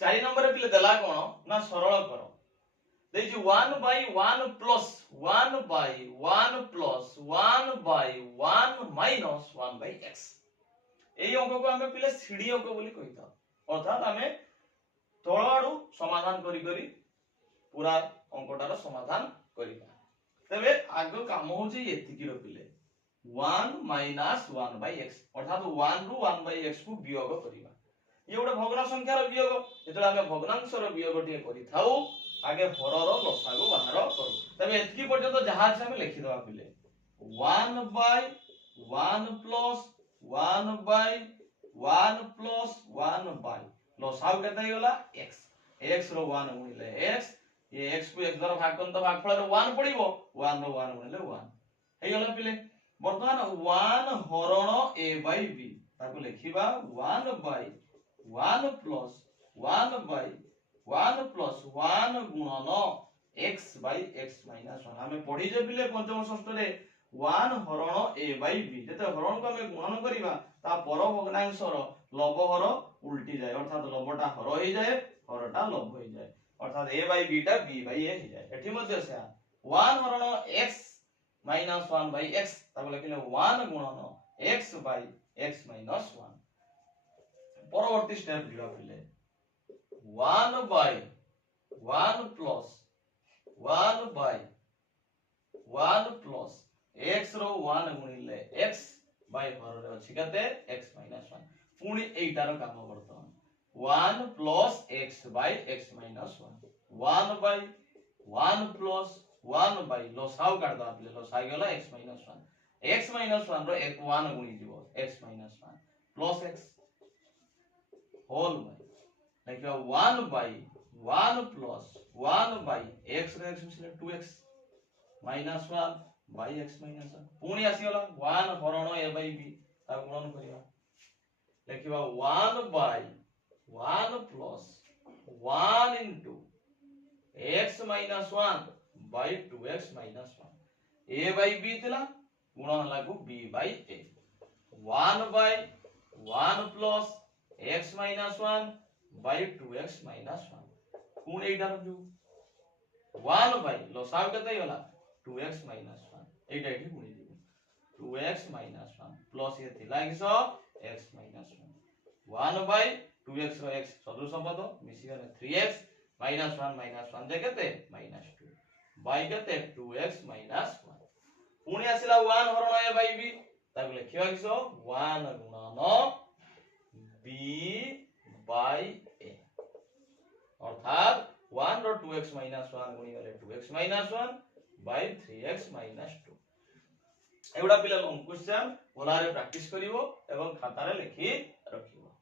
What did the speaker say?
4 number पिले देला कोन ना सरल करो देखि 1 by 1 plus 1 by 1 plus 1 by 1 minus 1 by x এই অঙ্ককো আমি পিলে সিডি অঙ্ক বলি কইতা অর্থাৎ আমি তলআড়ু সমাধান করি করি पूरा अंकटार समाधान करिबा तबे आगो काम होची एतिकी रो पिले 1 minus 1 by x अर्थात 1 रु 1 by x को वियोग करिबा ये गोटे भग्न संख्या रो वियोग जेतले हम भग्नांश रो वियोग टिए करि थाउ आगे हर रो लसागु बाहर करू तबे एतिकी पर्यंत जहा हम लिखि दवा पिले 1 by 1 plus 1 by 1 plus 1 by लसागु केते गला x x रो 1 गुणिले x ये x को 1 द्वारा भाग करन तो भागफल रे 1 पडिबो 1 रो 1 गुणिले 1 हे गला पिले वर्तमान 1 हरण a by b ताको लिखिबा 1 by 1 plus 1 by 1 plus 1 गुणन x by x minus 1 हमें पढी जे पिले पंचम षष्ठ रे 1 हरण a by b जते हरण को हमें गुणन करिबा ता पर भग्नांश रो लव हर उल्टी जाय अर्थात लवटा हर होई जाय हरटा लव होई जाय अर्थात a by b टा b by a हो जाए एठी मध्ये से 1 हरण x minus 1 by x ताको लिखिले 1 गुणन x by x minus 1 परवर्ती स्टेप दिबा पिले 1 by 1 plus 1 by 1 plus x रो 1 गुणिले x by हर रे अछि कते x minus 1 पुणी एटार काम वर्तमान 1 plus x by x minus 1 1 by 1 plus 1 by लसाउ काट दो आपले लसाइ गेला x minus 1 रो 1 गुणी दिबो x minus 1 plus x whole by देखियो 1 by 1 plus 1 by x row x मिसले 2x minus 1 by x minus 1 पुणी आसी गेला 1 हरण a by b ता गुणन करिया देखियो 1 by 1 plus 1 into x minus 1 by 2x minus 1 a by b थिला गुणन लागू b by a 1 by 1 plus x minus 1 by 2x minus 1 पुण एटा रखू 1 by लसाउ केते गला 2x minus 1 एटा एठी गुणी दिबो 2x minus 1 plus ये थिला किसो x minus 1 1 by 2x row x सदृश पद मिसी गने 3x -1 जे केते -2 by केते 2x -1 पुणी आसिला 1 हरण a by b ताको लिखिबा किसो 1 गुणन b by a अर्थात 1 रो 2x -1 गुणी गले 2x -1 by 3x -2 एवडा पिला लोन क्वेश्चन ओलारे प्रैक्टिस करिवो एवं खाता रे लिखि रखिवो।